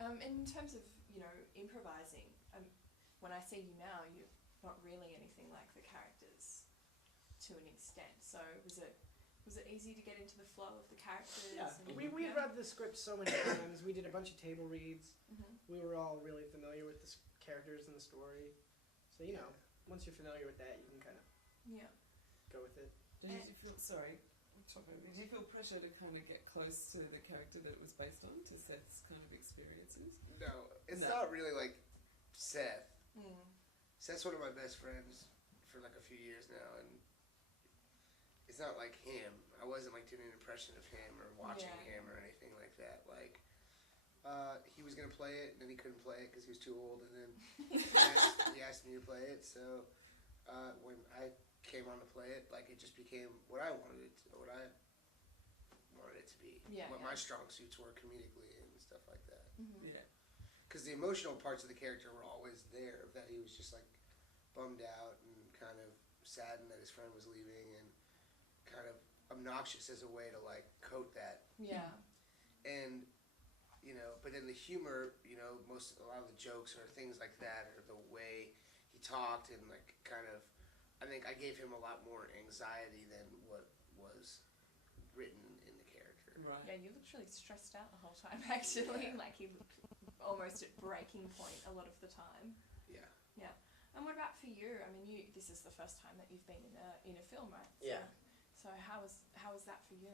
In terms of, improvising, when I see you now, you're not really anything like the characters to an extent. So was it easy to get into the flow of the characters? Yeah, we read the script so many times. We did a bunch of table reads. We were all really familiar with the characters and the story. So, once you're familiar with that, you can kind of go with it. Did you feel pressure to kind of get close to the character that it was based on, to Seth's kind of experiences? No, it's not really like Seth. Seth's one of my best friends for like a few years now, and it's not like him. I wasn't like doing an impression of him or watching him or anything like that. Like, he was gonna play it, and then he couldn't play it because he was too old, and then he asked me to play it. So when I came on to play it, like, it just became what I wanted it to be. What my strong suits were comedically and stuff like that. Because the emotional parts of the character were always there. That he was just like bummed out and kind of saddened that his friend was leaving, and kind of obnoxious as a way to like coat that. And but then the humor, a lot of the jokes or things like that, or the way he talked, and like kind of, I think I gave him a lot more anxiety than what was written in the character. Right. Yeah, you looked really stressed out the whole time, actually. Like, he looked almost at breaking point a lot of the time. Yeah. Yeah. And what about for you? I mean, this is the first time that you've been in a film, right? So how was that for you?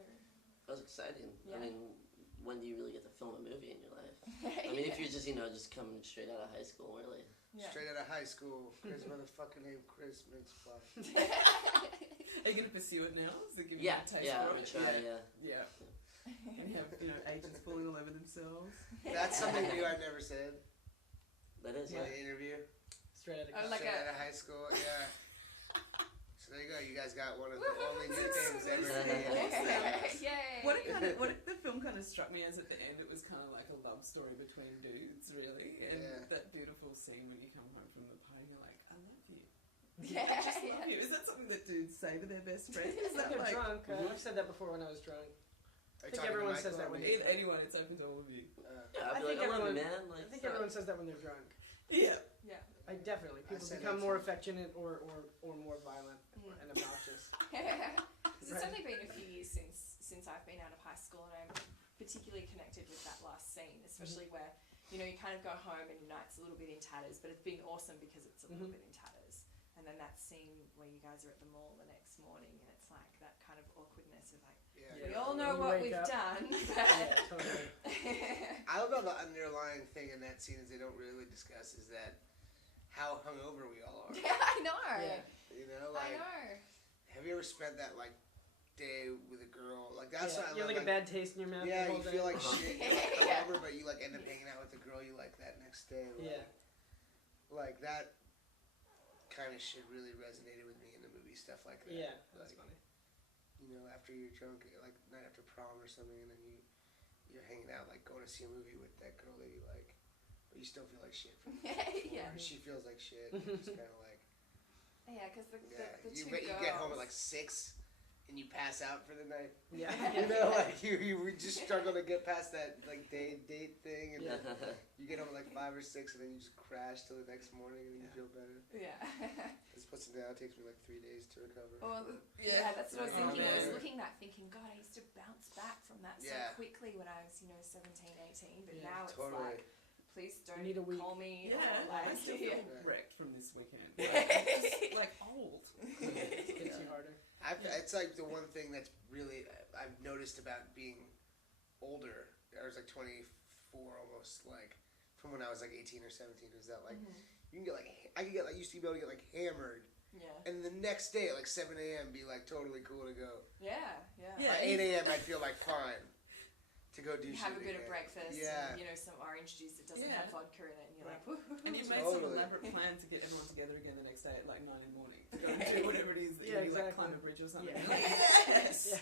That was exciting. Yeah. I mean, when do you really get to film a movie in your life? I mean, if you're just, just coming straight out of high school, really. Yeah. Straight out of high school, Chris, motherfucking name Chris Mintz-Plasse. Are you going to pursue it now? Is it giving Yeah, you a taste I'm for going it? to try, Yeah. And you have, agents falling all over themselves. That's something new I never said That is, in the interview. Straight out of Oh, like Straight out of high school, yeah. So there you go. You guys got one of the only new names ever. Yay! What the film kind of struck me as at the end, it was kind of like a love story between dudes, really. And that beautiful scene when you come home from the party, you're like, I love you. I just love you. Is that something that dudes say to their best friend? Is that they're like drunk. I've said that before when I was drunk. I think everyone says that when they're anyone, it's open to all of you. yeah, I'd be like, I love you, man. Like, I think everyone says that when they're drunk. Yeah. Yeah. I definitely. People become more affectionate or more violent and obnoxious. It's only been a few years since I've been out of high school, and I'm particularly connected with that last scene, especially where, you kind of go home and your night's a little bit in tatters, but it's been awesome because it's a little bit in tatters. And then that scene where you guys are at the mall the next morning, and it's like that kind of awkwardness of like, we all know what we've done. Yeah, totally. I love about the underlying thing in that scene is they don't really discuss is that how hungover we all are. Yeah, I know. Yeah. I know. Have you ever spent that like day with a girl? Like that's what I you have love. like a bad taste in your mouth. Yeah, the whole you day. feel like shit. You're like hungover, but you like end up hanging out with the girl you like that next day. Like, like that kind of shit really resonated with me in the movie, stuff like that. Yeah, that's like, funny. After you're drunk, like night after prom or something, and then you're hanging out, like going to see a movie with that girl that you like, but you still feel like shit. Or she feels like shit. And you're just kind of like. Yeah, because the you two girls. You get home at like 6, and you pass out for the night. Yeah. Like you just struggle to get past that like date thing, and then you get home at like 5 or 6, and then you just crash till the next morning, and then you feel better. Yeah. This puts it down. It takes me like 3 days to recover. Well, that's what I was thinking. I was looking at thinking, God, I used to bounce back from that so quickly when I was 17, 18, but now it's like, please don't call me. Yeah, like, I still feel wrecked from this weekend. Like, just like old. Hits you harder. It's like the one thing that's really I've noticed about being older. I was like 24 almost, like from when I was like 18 or 17. Is that like you can get like I could get like used to be able to get like hammered. Yeah. And the next day at like 7 a.m. be like totally cool to go. Yeah. By 8 a.m. I'd feel like fine to go do shit. Have a bit of breakfast. Yeah. And, some orange juice that doesn't have vodka in it, and you're like, woo. And you've made some elaborate plan to get everyone together again the next day at like 9 in the morning to go and do whatever it is that you do, like climb a bridge or something. Yeah. Yes.